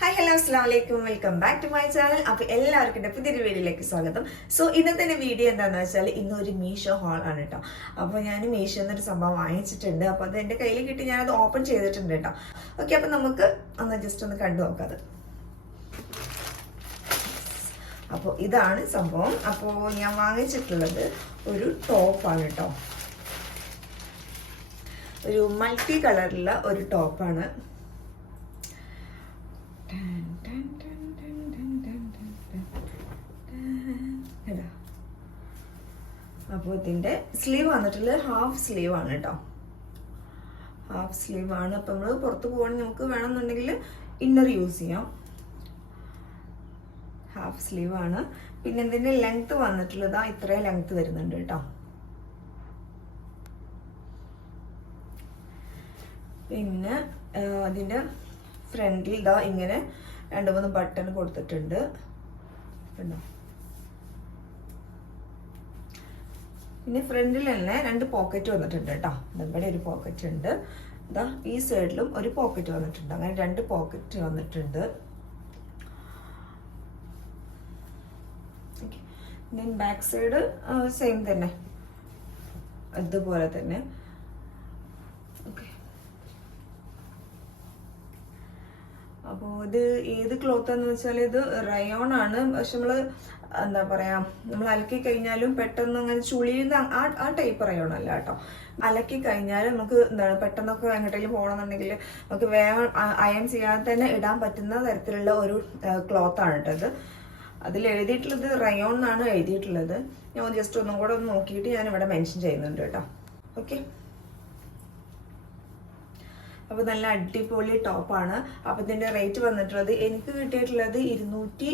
Hi hello അസ്സാം വലൈക്കും welcome back to my channel അപ്പോൾ എല്ലാവർക്കും പുതിയൊരു വീഡിയോയിലേക്ക് സ്വാഗതം. സോ ഇന്നത്തെ വീഡിയോ എന്താണെന്ന് വെച്ചാൽ ഇന്നൊരു മീഷോ ഹാൾ ആണ് കേട്ടോ അപ്പോൾ ഞാൻ മീഷോ എന്നൊരു സംഭവം വാങ്ങിച്ചിട്ടുണ്ട്. അപ്പോൾ അത് എന്റെ കയ്യിൽ കിട്ടി ഞാനത് ഓപ്പൺ ചെയ്തിട്ടുണ്ട് കേട്ടോ ഓക്കെ അപ്പോൾ നമുക്ക് ഒന്ന് ജസ്റ്റ് ഒന്ന് കണ്ടു നോക്കാം അത്. അപ്പോൾ ഇതാണ് സംഭവം. അപ്പോൾ ഞാൻ വാങ്ങിച്ചിട്ടുള്ളത് ഒരു ടോപ്പാണ് കേട്ടോ ഒരു മൾട്ടി കളറിലുള്ള ഒരു ടോപ്പാണ് അപ്പോൾ ഇതിന്റെ സ്ലീവ് വന്നിട്ടുള്ളത് ഹാഫ് സ്ലീവ് ആണ് കേട്ടോ ഹാഫ് സ്ലീവ് ആണ് അപ്പം നമ്മൾ പുറത്ത് പോകണമെങ്കിൽ നമുക്ക് വേണമെന്നുണ്ടെങ്കിൽ ഇന്നർ യൂസ് ചെയ്യാം ഹാഫ് സ്ലീവ് ആണ് പിന്നെ ഇതിന്റെ ലെങ്ത് വന്നിട്ടുള്ളത് ഇത്രയും ലെങ്ത് വരുന്നുണ്ട് കേട്ടോ പിന്നെ അതിന്റെ ഫ്രണ്ടിൽ ഇതാ ഇങ്ങനെ രണ്ട് മൂന്ന് ബട്ടൺ കൊടുത്തിട്ടുണ്ട്. പിന്നെ ഫ്രണ്ടിൽ തന്നെ രണ്ട് പോക്കറ്റ് വന്നിട്ടുണ്ട് കേട്ടോ. ഇവിടെ ഒരു പോക്കറ്റ് ഉണ്ട്. ഇതാ ഈ സൈഡിലും ഒരു പോക്കറ്റ് വന്നിട്ടുണ്ട്. അങ്ങനെ രണ്ട് പോക്കറ്റ് വന്നിട്ടുണ്ട്. ദെൻ ബാക്ക് സൈഡ് സെയിം തന്നെ. അതുപോലെ തന്നെ. അപ്പോൾ ഇത് ഏത് ക്ലോത്ത് എന്ന് വെച്ചാൽ ഇത് റയോൺ ആണ്. പക്ഷെ നമ്മൾ എന്താ പറയാ നമ്മൾ അലക്കി കഴിഞ്ഞാലും പെട്ടെന്ന് അങ്ങനെ ചുളിയുന്ന ആ ആ ടൈപ്പ് റയോൺ അല്ല കേട്ടോ. അലക്കി കഴിഞ്ഞാൽ നമുക്ക് എന്താണ് പെട്ടെന്നൊക്കെ എങ്ങോട്ടെങ്കിലും പോകണമെന്നുണ്ടെങ്കിൽ നമുക്ക് വേഗം അയൺ ചെയ്യാതെ തന്നെ ഇടാൻ പറ്റുന്ന തരത്തിലുള്ള ഒരു ക്ലോത്ത് ആണ് ഇത്. അതിൽ എഴുതിയിട്ടുള്ളത് റയോൺ എന്നാണ് എഴുതിയിട്ടുള്ളത്. ഞാൻ ജസ്റ്റ് ഒന്നും കൂടെ ഒന്ന് നോക്കിയിട്ട് ഞാൻ ഇവിടെ മെൻഷൻ ചെയ്യുന്നുണ്ട് കേട്ടോ. ഓക്കെ അപ്പോൾ നല്ല അടിപൊളി ടോപ്പാണ്. അപ്പോൾ ഇതിന്റെ റേറ്റ് വന്നിട്ടുള്ളത് എനിക്ക് കിട്ടിയിട്ടുള്ളത് ഇരുന്നൂറ്റി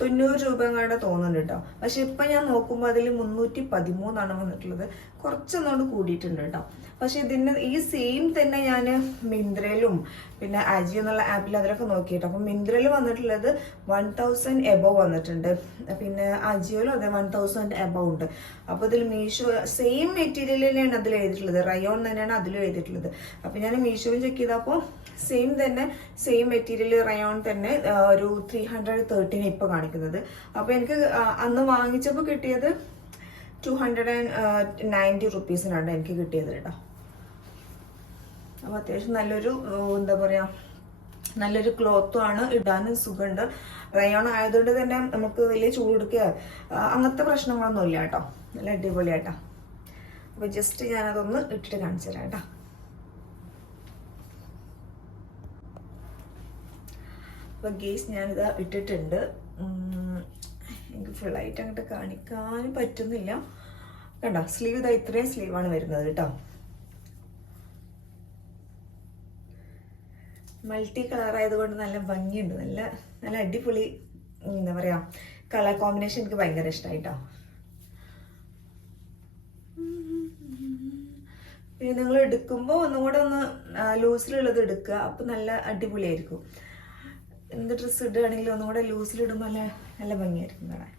തൊണ്ണൂറ് രൂപ എങ്ങാണ്ട് തോന്നുന്നുണ്ട് കേട്ടോ പക്ഷെ ഇപ്പം ഞാൻ നോക്കുമ്പോൾ അതിൽ മുന്നൂറ്റി പതിമൂന്നാണ് വന്നിട്ടുള്ളത്. കുറച്ചൊന്നുകൊണ്ട് കൂടിയിട്ടുണ്ട് കേട്ടോ പക്ഷെ ഇതിന് ഈ സെയിം തന്നെ ഞാൻ മിന്ത്രയിലും പിന്നെ അജി എന്നുള്ള ആപ്പിൽ അതിലൊക്കെ നോക്കിയിട്ട്. അപ്പം മിന്ത്രയിൽ വന്നിട്ടുള്ളത് വൺ തൗസൻഡ് എബോ വന്നിട്ടുണ്ട്. പിന്നെ അജിയോയിലും അതെ വൺ തൗസൻഡ് എബോ ഉണ്ട്. അപ്പോൾ ഇതിൽ മീഷോ സെയിം മെറ്റീരിയൽ തന്നെയാണ് അതിൽ എഴുതിയിട്ടുള്ളത്. റയോൺ തന്നെയാണ് അതിലും എഴുതിയിട്ടുള്ളത്. അപ്പോൾ ഞാൻ മീഷോയിൽ ചെക്ക് ചെയ്തപ്പോൾ സെയിം തന്നെ സെയിം മെറ്റീരിയൽ റയോൺ തന്നെ ഒരു ത്രീ ഹൺഡ്രഡ് തേർട്ടീൻ ഇപ്പോൾ കാണിക്കുന്നത്. അപ്പോൾ എനിക്ക് അന്ന് വാങ്ങിച്ചപ്പോൾ കിട്ടിയത് ടു ഹൺഡ്രഡ് ആൻഡ് നയന്റി റുപ്പീസിനാണ് എനിക്ക് കിട്ടിയത് കേട്ടോ. അപ്പോൾ അത്യാവശ്യം നല്ലൊരു എന്താ പറയാ നല്ലൊരു ക്ലോത്തും ആണ് ഇടാനും സുഖമുണ്ട്. റയോൺ ആയതുകൊണ്ട് തന്നെ നമുക്ക് വലിയ ചൂടെടുക്കുക അങ്ങനത്തെ പ്രശ്നങ്ങളൊന്നും ഇല്ല കേട്ടോ. നല്ല അടിപൊളിയാട്ടോ അപ്പോൾ ജസ്റ്റ് ഞാനതൊന്ന് ഇട്ടിട്ട് കാണിച്ചു തരാം കേട്ടോ. അപ്പോൾ ഗേസ് ഞാനിത് ഇട്ടിട്ടുണ്ട്. എനിക്ക് ഫുള്ളായിട്ട് അങ്ങോട്ട് കാണിക്കാനും പറ്റുന്നില്ല. കണ്ട? സ്ലീവ് ഇതാ ഇത്രയും സ്ലീവാണ് വരുന്നത് കേട്ടോ. മൾട്ടി കളർ ആയതുകൊണ്ട് നല്ല ഭംഗിയുണ്ട്. നല്ല നല്ല അടിപൊളി എന്താ പറയാ കളർ കോമ്പിനേഷൻ എനിക്ക് ഭയങ്കര ഇഷ്ടമായിട്ടോ പിന്നെ നിങ്ങൾ എടുക്കുമ്പോൾ ഒന്നും കൂടെ ഒന്ന് ലൂസിലുള്ളത് എടുക്കുക. അപ്പം നല്ല അടിപൊളിയായിരിക്കും. എന്ത് ഡ്രസ്സ് ഇടുകയാണെങ്കിലും ഒന്നുകൂടെ ലൂസിലിടുമ്പോൾ നല്ല നല്ല ഭംഗിയായിരിക്കും കാണാൻ.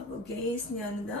അപ്പോൾ ഗേസ് ഞാനിതാ